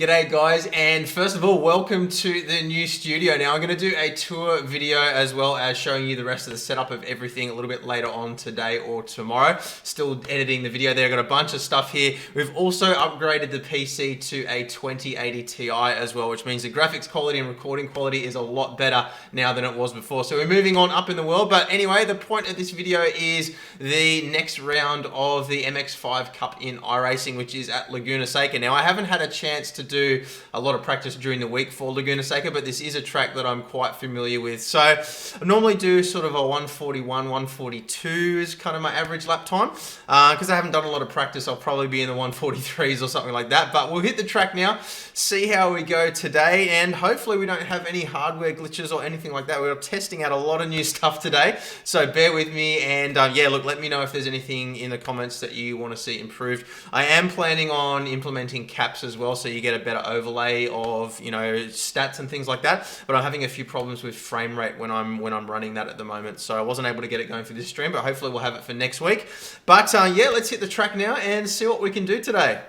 G'day guys, and first of all, welcome to the new studio. Now I'm going to do a tour video as well as showing you the rest of the setup of everything a little bit later on today or tomorrow. Still editing the video there, got a bunch of stuff here. We've also upgraded the PC to a 2080 Ti as well, which means the graphics quality and recording quality is a lot better now than it was before. So we're moving on up in the world, but anyway, the point of this video is the next round of the MX5 Cup in iRacing, which is at Laguna Seca. Now I haven't had a chance to do a lot of practice during the week for Laguna Seca, but this is a track that I'm quite familiar with. So I normally do sort of a 141, 142 is kind of my average lap time. Because I haven't done a lot of practice, I'll probably be in the 143s or something like that. But we'll hit the track now, see how we go today, and hopefully we don't have any hardware glitches or anything like that. We're testing out a lot of new stuff today, so bear with me. And yeah, look, let me know if there's anything in the comments that you want to see improved. I am planning on implementing caps as well, so you get a better overlay of, you know, stats and things like that. But I'm having a few problems with frame rate when I'm running that at the moment, so I wasn't able to get it going for this stream, but hopefully we'll have it for next week. But yeah, let's hit the track now and see what we can do today.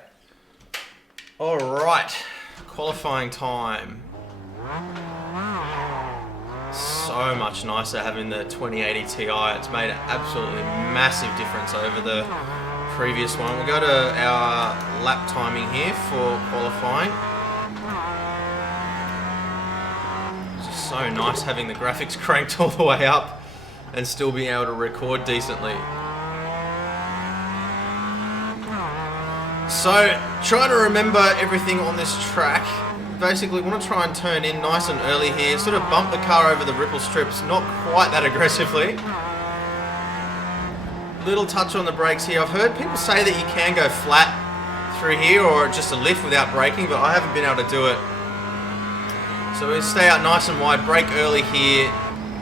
All right, qualifying time. So much nicer having the 2080 Ti. It's made an absolutely massive difference over the previous one. We'll go to our lap timing here for qualifying. It's just so nice having the graphics cranked all the way up and still being able to record decently. So, trying to remember everything on this track. Basically, want to try and turn in nice and early here, sort of bump the car over the ripple strips, not quite that aggressively. Little touch on the brakes here. I've heard people say that you can go flat through here or just a lift without braking, but I haven't been able to do it. So we stay out nice and wide, brake early here,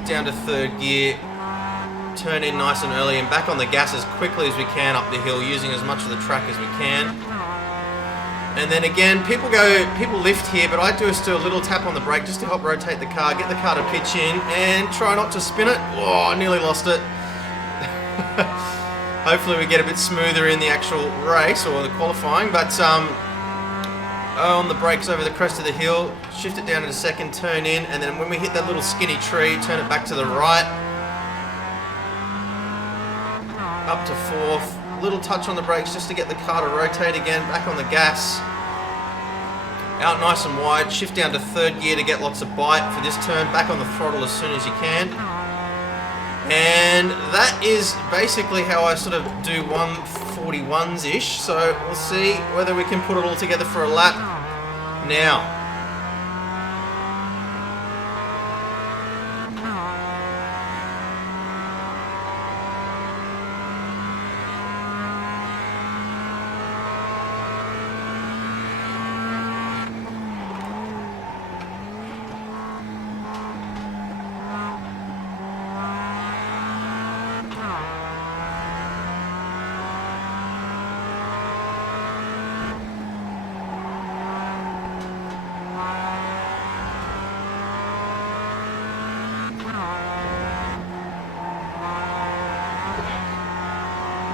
down to third gear, turn in nice and early, and back on the gas as quickly as we can up the hill, using as much of the track as we can. And then again, people lift here, but I do still a little tap on the brake just to help rotate the car, get the car to pitch in, and try not to spin it. Oh, I nearly lost it. Hopefully we get a bit smoother in the actual race or the qualifying, but on the brakes over the crest of the hill, shift it down to the second, turn in, and then when we hit that little skinny tree, turn it back to the right, up to fourth. Little touch on the brakes just to get the car to rotate again, back on the gas, out nice and wide, shift down to third gear to get lots of bite for this turn, back on the throttle as soon as you can. And that is basically how I sort of do 141s-ish, so we'll see whether we can put it all together for a lap now.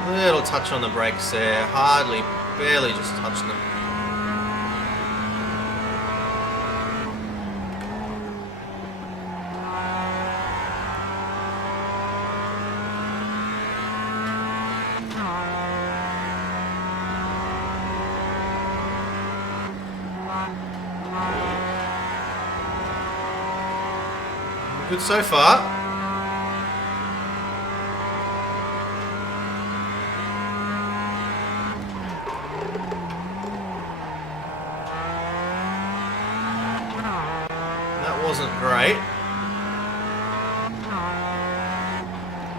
Little touch on the brakes there, hardly, barely just touching them. Good so far. Wasn't great.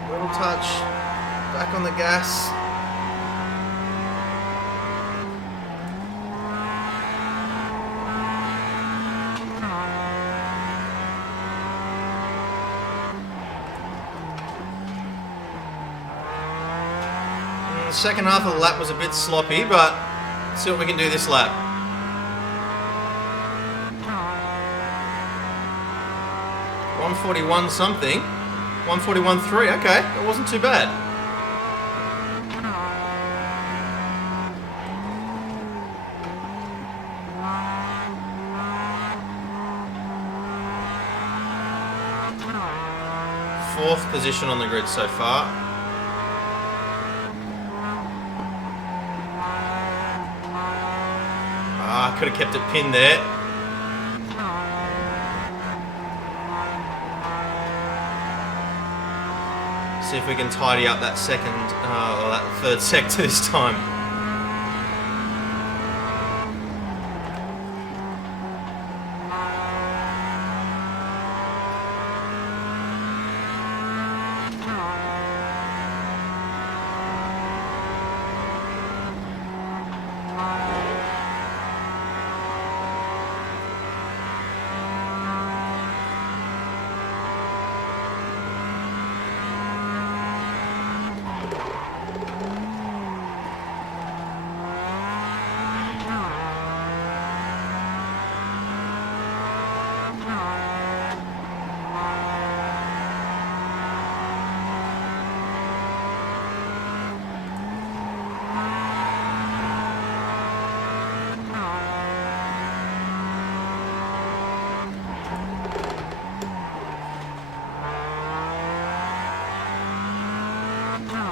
Little touch, back on the gas. And the second half of the lap was a bit sloppy, but let's see what we can do this lap. 141 something. 141.3, okay, that wasn't too bad. 4th position on the grid so far. Ah, could have kept it pinned there. See if we can tidy up that second, or that 3rd sector this time.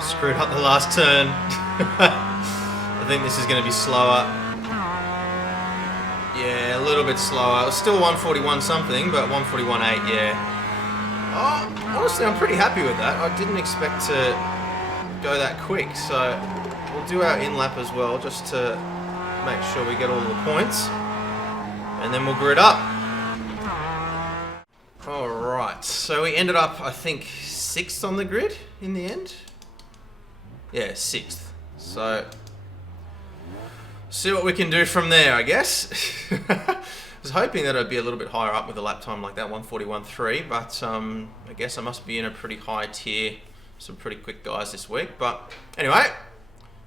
Screwed up the last turn. I think this is going to be slower. Yeah, a little bit slower. It was still 141 something, but 141.8, yeah. Oh, honestly, I'm pretty happy with that. I didn't expect to go that quick, so we'll do our in-lap as well, just to make sure we get all the points. And then we'll grid up. Alright, so we ended up, I think, 6th on the grid in the end. Yeah, 6th. So, see what we can do from there, I guess. I was hoping that I'd be a little bit higher up with a lap time like that, 141.3, but I guess I must be in a pretty high tier, some pretty quick guys this week. But anyway,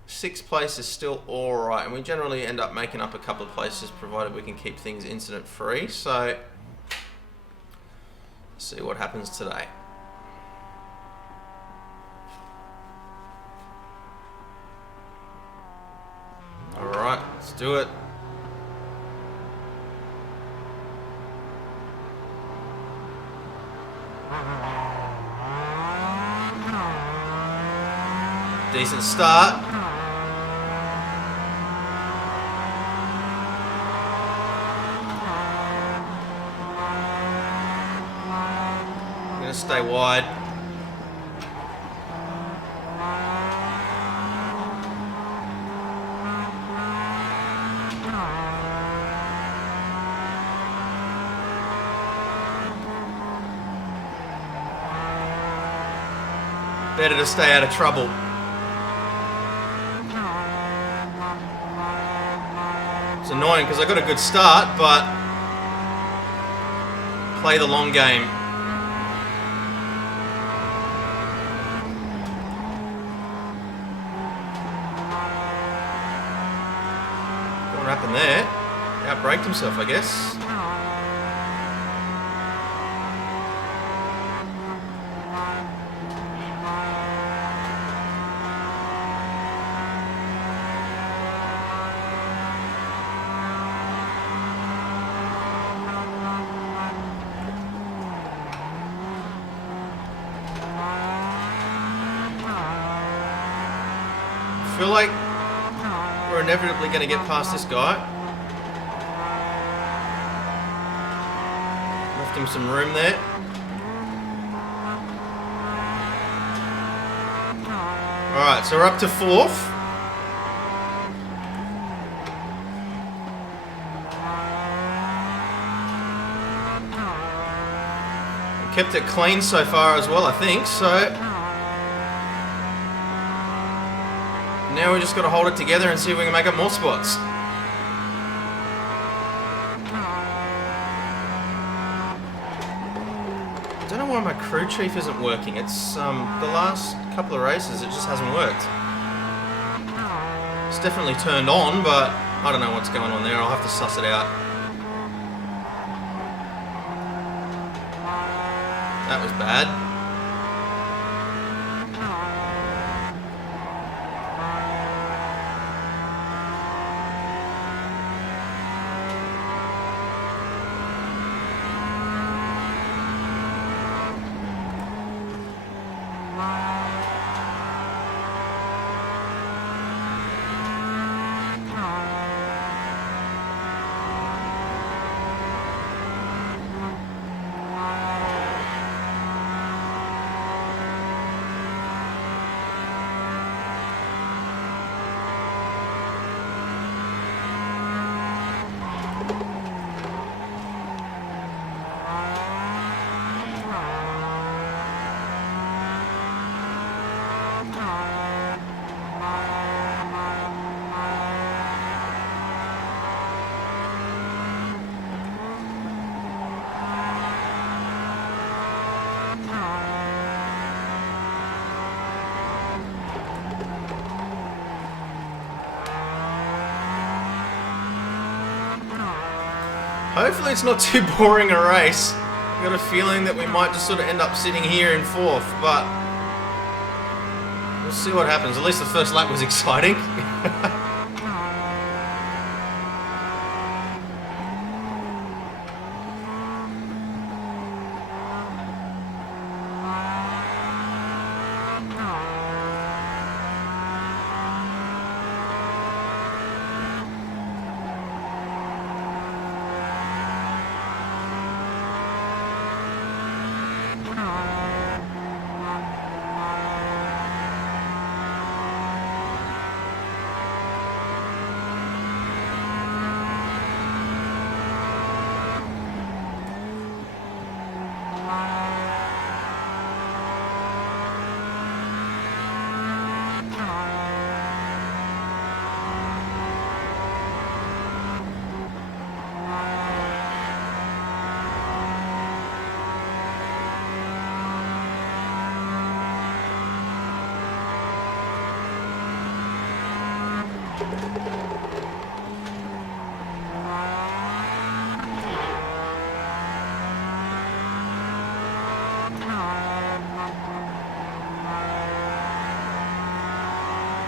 6th place is still alright, and we generally end up making up a couple of places provided we can keep things incident free. So, let's see what happens today. Alright, let's do it. Decent start. I'm gonna stay wide. Better to stay out of trouble. It's annoying because I got a good start, but play the long game. What happened there? Outbraked himself, I guess. I feel like we're inevitably going to get past this guy. Left him some room there. Alright, so we're up to 4th. Kept it clean so far as well, I think, so now we just got to hold it together and see if we can make up more spots. I don't know why my crew chief isn't working. It's the last couple of races, it just hasn't worked. It's definitely turned on, but I don't know what's going on there. I'll have to suss it out. That was bad. Hopefully it's not too boring a race. I've got a feeling that we might just sort of end up sitting here in fourth, but we'll see what happens. At least the first lap was exciting.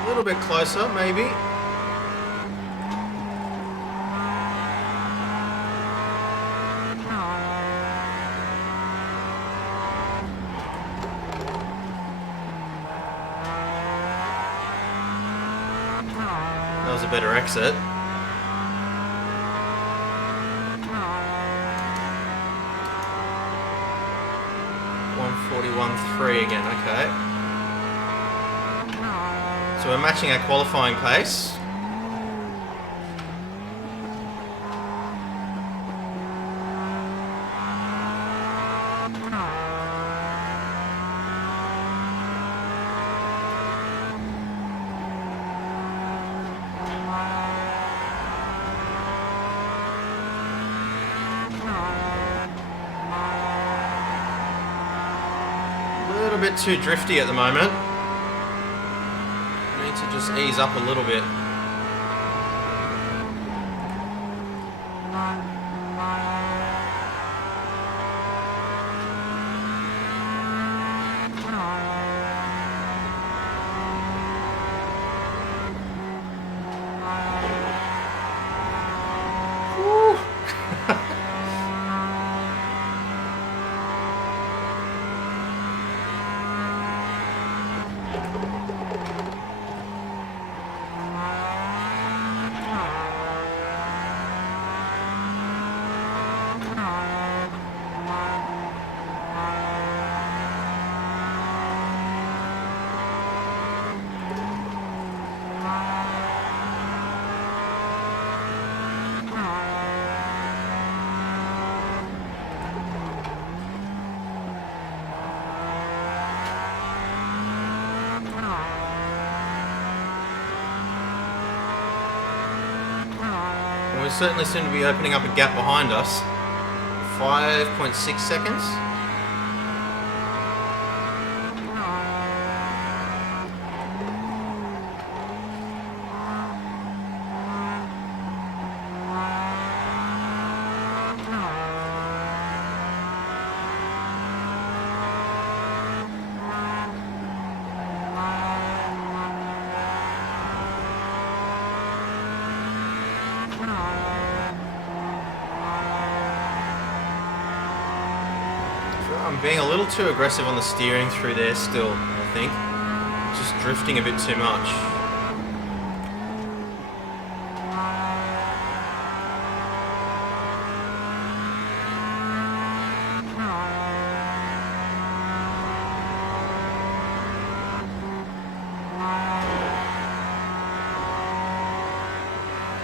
A little bit closer, maybe. That was a better exit. .141.3 again, okay. So we're matching our qualifying pace. A little bit too drifty at the moment. Need to just ease up a little bit. Whew. We certainly seem to be opening up a gap behind us. 5.6 seconds. I'm being a little too aggressive on the steering through there still. I think. Just drifting a bit too much.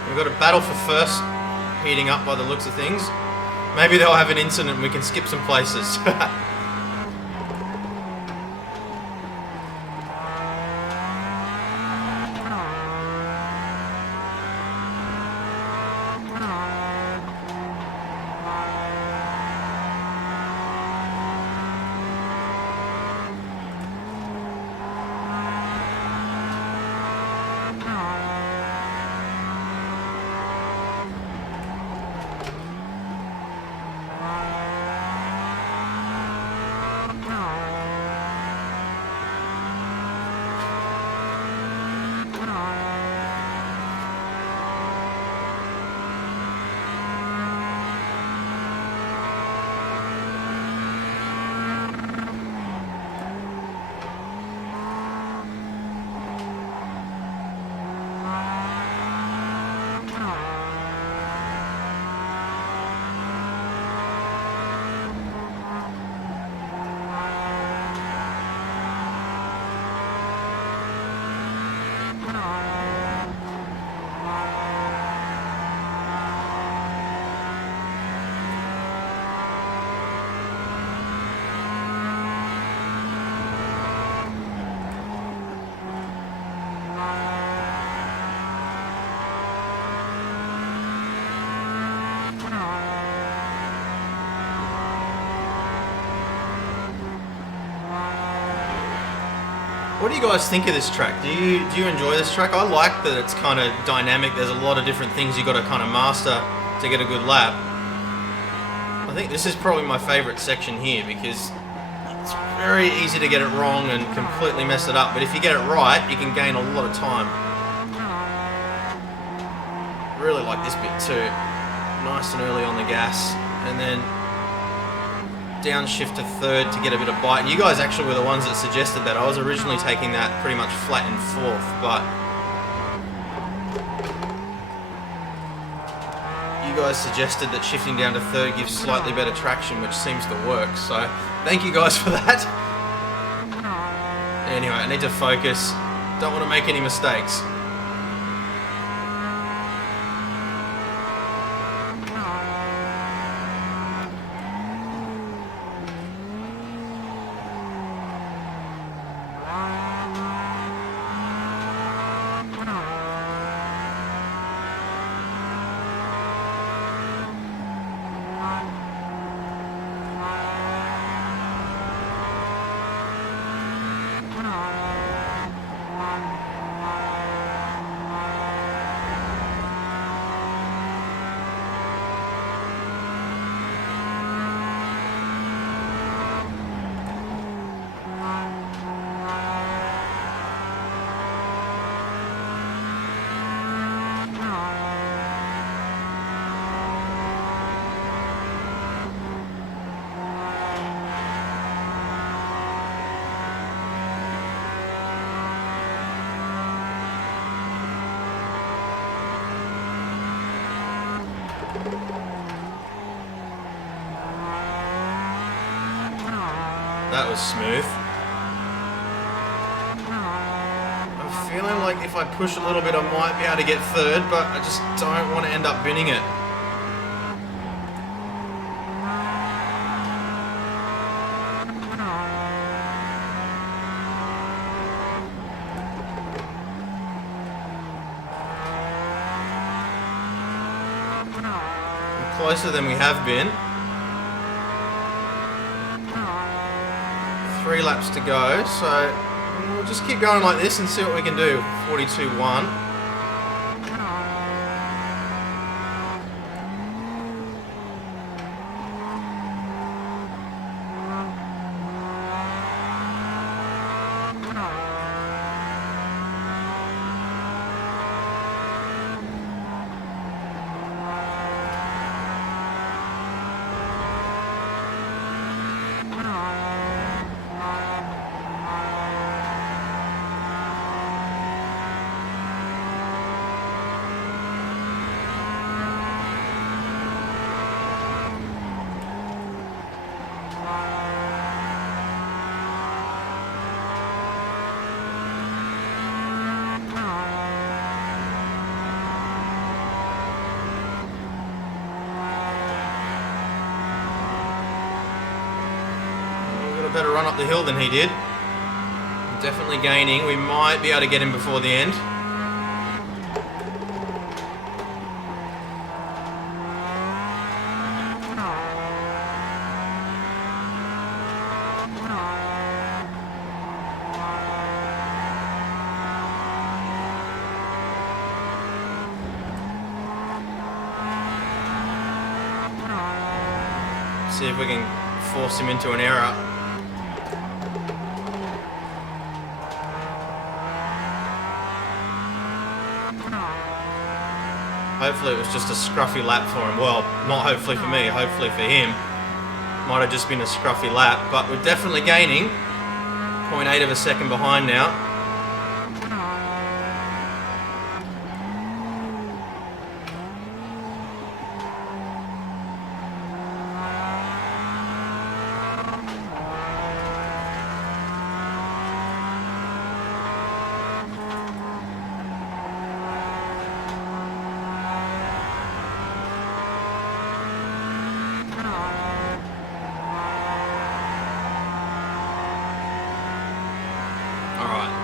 We've got a battle for first heating up by the looks of things. Maybe they'll have an incident and we can skip some places. What do you guys think of this track? Do you enjoy this track? I like that it's kind of dynamic. There's a lot of different things you got to kind of master to get a good lap. I think this is probably my favorite section here because it's very easy to get it wrong and completely mess it up. But if you get it right, you can gain a lot of time. Really like this bit too. Nice and early on the gas, and then downshift to third to get a bit of bite. And you guys actually were the ones that suggested that. I was originally taking that pretty much flat in fourth, but you guys suggested that shifting down to third gives slightly better traction, which seems to work. So thank you guys for that. Anyway, I need to focus. Don't want to make any mistakes. That was smooth. I'm feeling like if I push a little bit I might be able to get third, but I just don't want to end up binning it. I'm closer than we have been. 3 laps to go, so we'll just keep going like this and see what we can do. 42.1. better run up the hill than he did. Definitely gaining. We might be able to get him before the end. See if we can force him into an error. Hopefully it was just a scruffy lap for him. Well, not hopefully for me, hopefully for him. Might have just been a scruffy lap, but we're definitely gaining. 0.8 of a second behind now.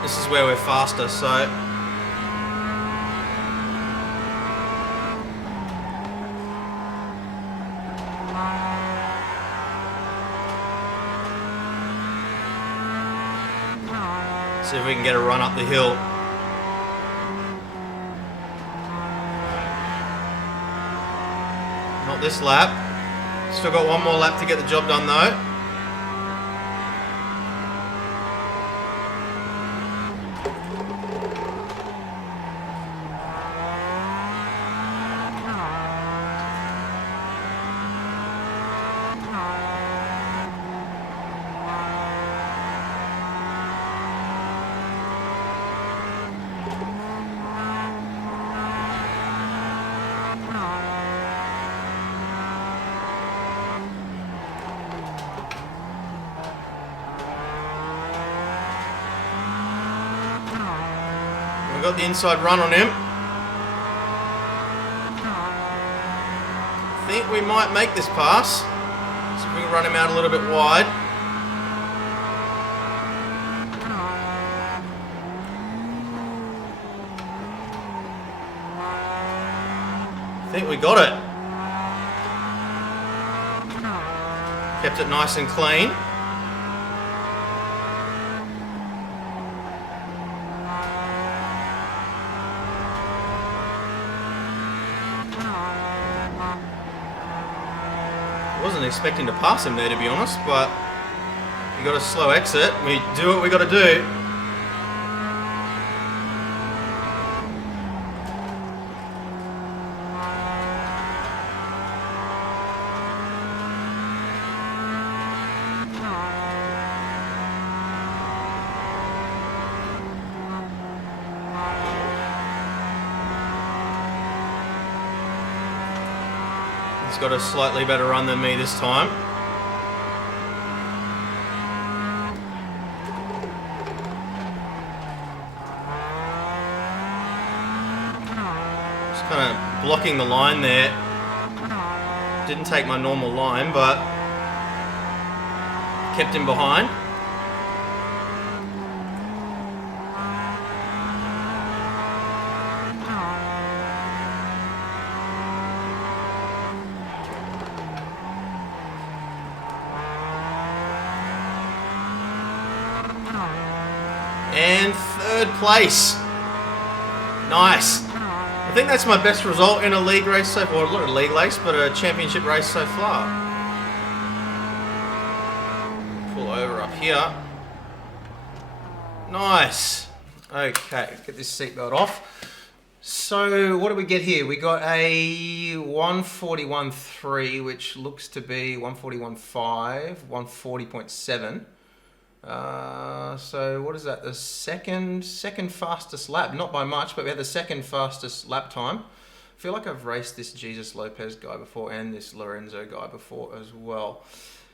This is where we're faster, so see if we can get a run up the hill. Not this lap. Still got one more lap to get the job done though. Got the inside run on him. I think we might make this pass. So we can run him out a little bit wide. I think we got it. Kept it nice and clean. Wasn't expecting to pass him there, to be honest, but we got a slow exit. We do what we got to do. He's got a slightly better run than me this time. Just kind of blocking the line there. Didn't take my normal line, but kept him behind. And third place. Nice. I think that's my best result in a league race so far. Well, not a league race, but a championship race so far. Pull over up here. Nice. Okay, get this seatbelt off. So what do we get here? We got a 141.3, which looks to be 141.5, 140.7. So what is that? The second fastest lap, not by much, but we had the second fastest lap time. I feel like I've raced this Jesus Lopez guy before and this Lorenzo guy before as well.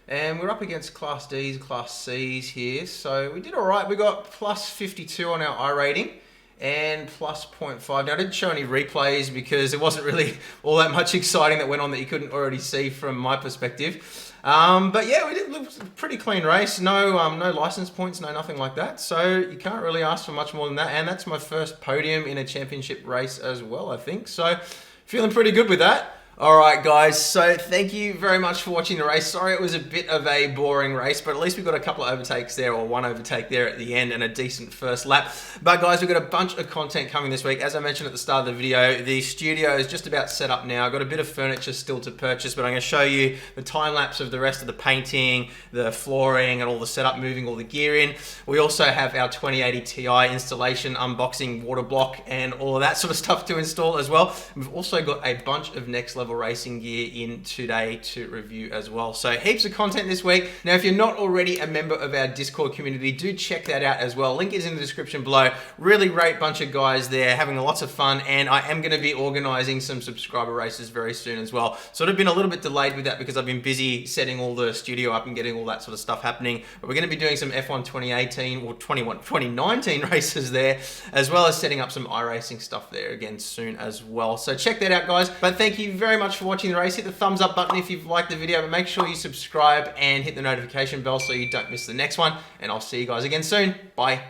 And we're up against Class Ds, Class Cs here, so we did all right. We got plus 52 on our iRating and plus 0.5. Now I didn't show any replays because it wasn't really all that much exciting that went on that you couldn't already see from my perspective. But yeah, we did look a pretty clean race. No license points, no nothing like that. So you can't really ask for much more than that. And that's my first podium in a championship race as well, I think. So feeling pretty good with that. All right, guys, so thank you very much for watching the race. Sorry it was a bit of a boring race, but at least we got a couple of overtakes there, or one overtake there at the end, and a decent first lap. But guys, we've got a bunch of content coming this week. As I mentioned at the start of the video, the studio is just about set up now. I've got a bit of furniture still to purchase, but I'm going to show you the time lapse of the rest of the painting, the flooring, and all the setup, moving all the gear in. We also have our 2080 Ti installation, unboxing, water block, and all of that sort of stuff to install as well. We've also got a bunch of next level racing gear in today to review as well. So heaps of content this week. Now, if you're not already a member of our Discord community, do check that out as well. Link is in the description below. Really great bunch of guys there having lots of fun, and I am going to be organizing some subscriber races very soon as well. Sort of been a little bit delayed with that because I've been busy setting all the studio up and getting all that sort of stuff happening. But we're going to be doing some F1 2018 or 2019 races there, as well as setting up some iRacing stuff there again soon as well. So check that out, guys. But thank you very much for watching the race. Hit the thumbs up button if you've liked the video, but make sure you subscribe and hit the notification bell so you don't miss the next one. And I'll see you guys again soon. Bye.